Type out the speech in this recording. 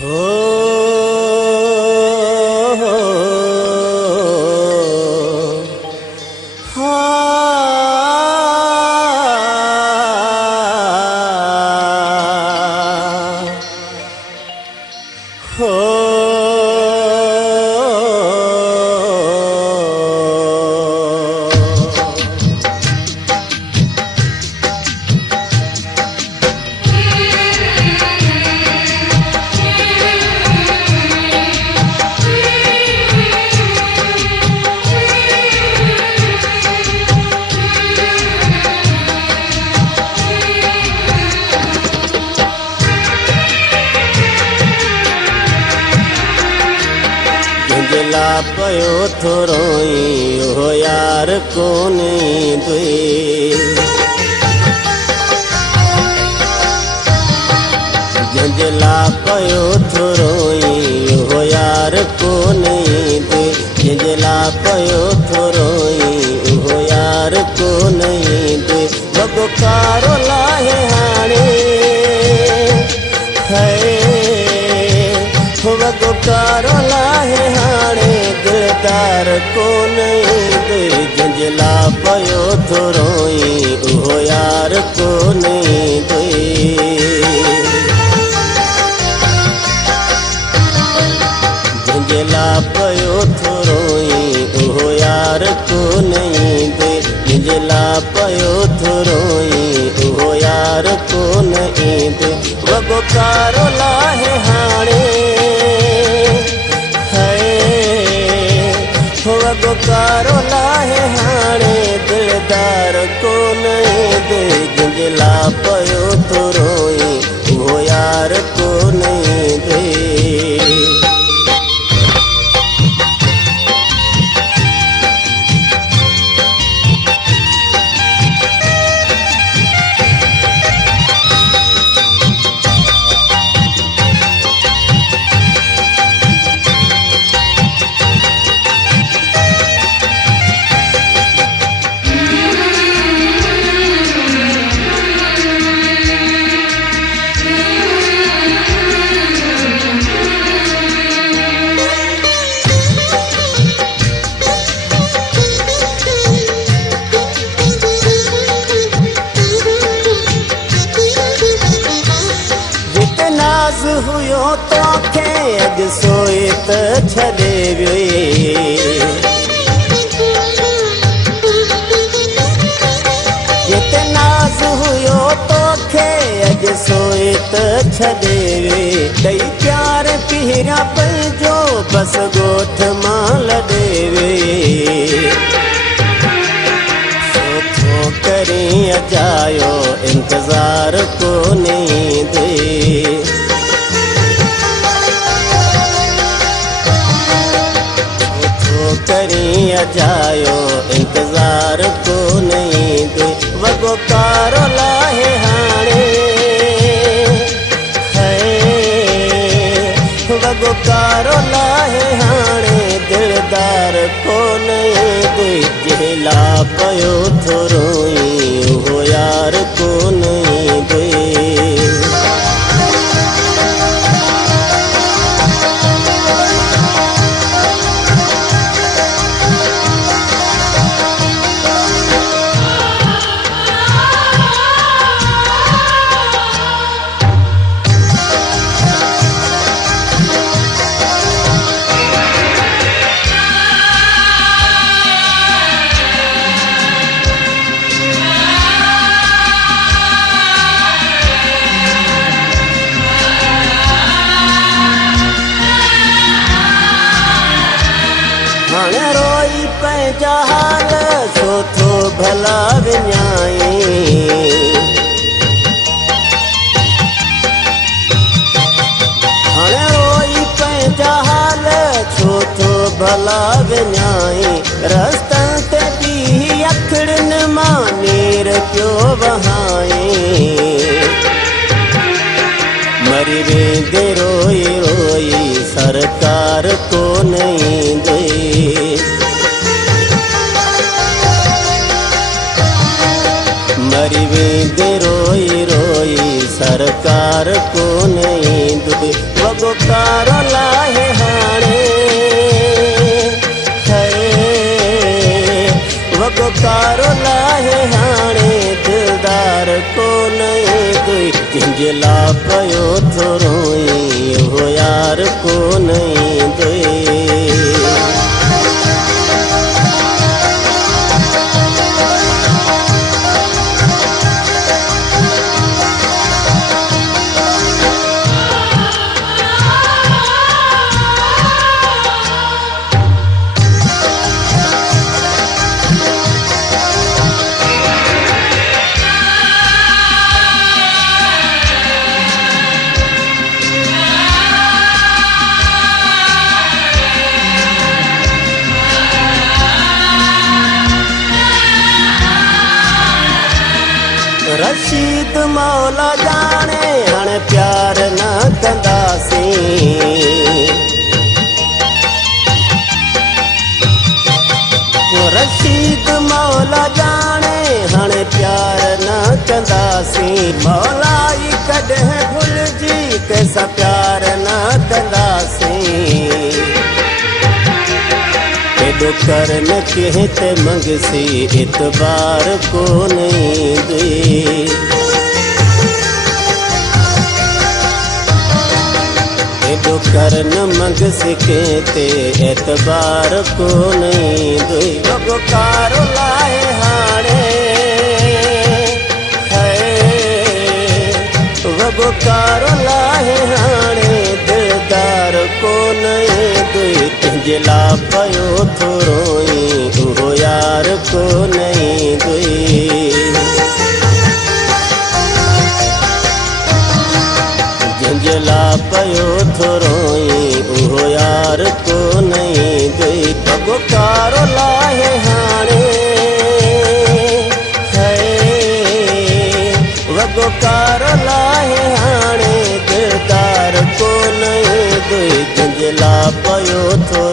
हो झुंझला पयो थोरोई ओ यार कोनी दुई झुंझला पयो थोरोई ओ यार कोनी दुई झुंझला पयो थोरोई ओ यार कोनी दुई वगो कारो लाहे हाणे वगो कारो लाहे हाणे दिलदार कोन्ह दुई झुंझला पयो थोरोई ओ यार कोन्ह दुई झुंझला पयो थोरोई ओ यार कोन्ह दुई झुंझला पयो थोरोई ओ यार कोन्ह दुई वगो कारो लाहे हाणे वगो कारो लाहे हाणे दिलदार कोन्ह दुई झुंझला पयो थोरोई ओ यार कोन्ह दुई हुयो तोखे अॼु सोई त छॾे वियो जिते नाज़ हुयो तोखे अॼु सोई त छॾे वियो ॾेई प्यार पीरा पंहिंजो बसि ॻोठ मां लॾे वियो थो करी अजायो इंतज़ार कोन्हे दुई करी अजायो इंतज़ार कोन्ह दुई वगो कारो लाहे हाणे वगो कारो लाहे हाणे दिलदार कोन्ह दुई झुंझला पयो थोरोई ओ यार कोन्ह दुई हाणे रोई पंहिंजा हाल छो थो भला विञाई हाणे रोई पंहिंजा हाल छो थो भला विञाई रस्तनि ते बीही अखड़नि मां नीर पियो वहाई मरी वेंदे रोई रोई सरकार कोन्ह दुई मरी वेंदे रोई रोई सरकार कोन्ह दुई वगो वॻो कारो लाहे हाणे वॻो कारो लाहे हाणे दिलदार कोन ईंदुई कंहिंजे लाइ पियो थो रोई उहो यार कोन ईंदुई रशीद मौला जाने हाणे प्यार न कंदासीं रशीद मौला जाने हाणे प्यार न कंदासीं मौला ई कॾहिं भुलिजी कंहिंसां प्यार न कंदासीं एॾो कर न कंहिं ते मंगसी एतबार कोन ईंदुई एॾो कर न मंगसी कंहिं ते एतबार कोन ईंदुई वॻो कारो लाहे हाणे वॻो कारो लाहे हाणे दिलदार कोन ईंदुई कंहिंजे लाइ पियो थो रोई उहो यार कोन ईंदुई जंहिंजे लाइ पियो थो रोई उहो यार कोन ईंदुई वॻो कारो लाहे हाणे वॻो कारो लाहे हाणे दिलदार कोन ईंदुई जंहिंजे लाइ पियो थो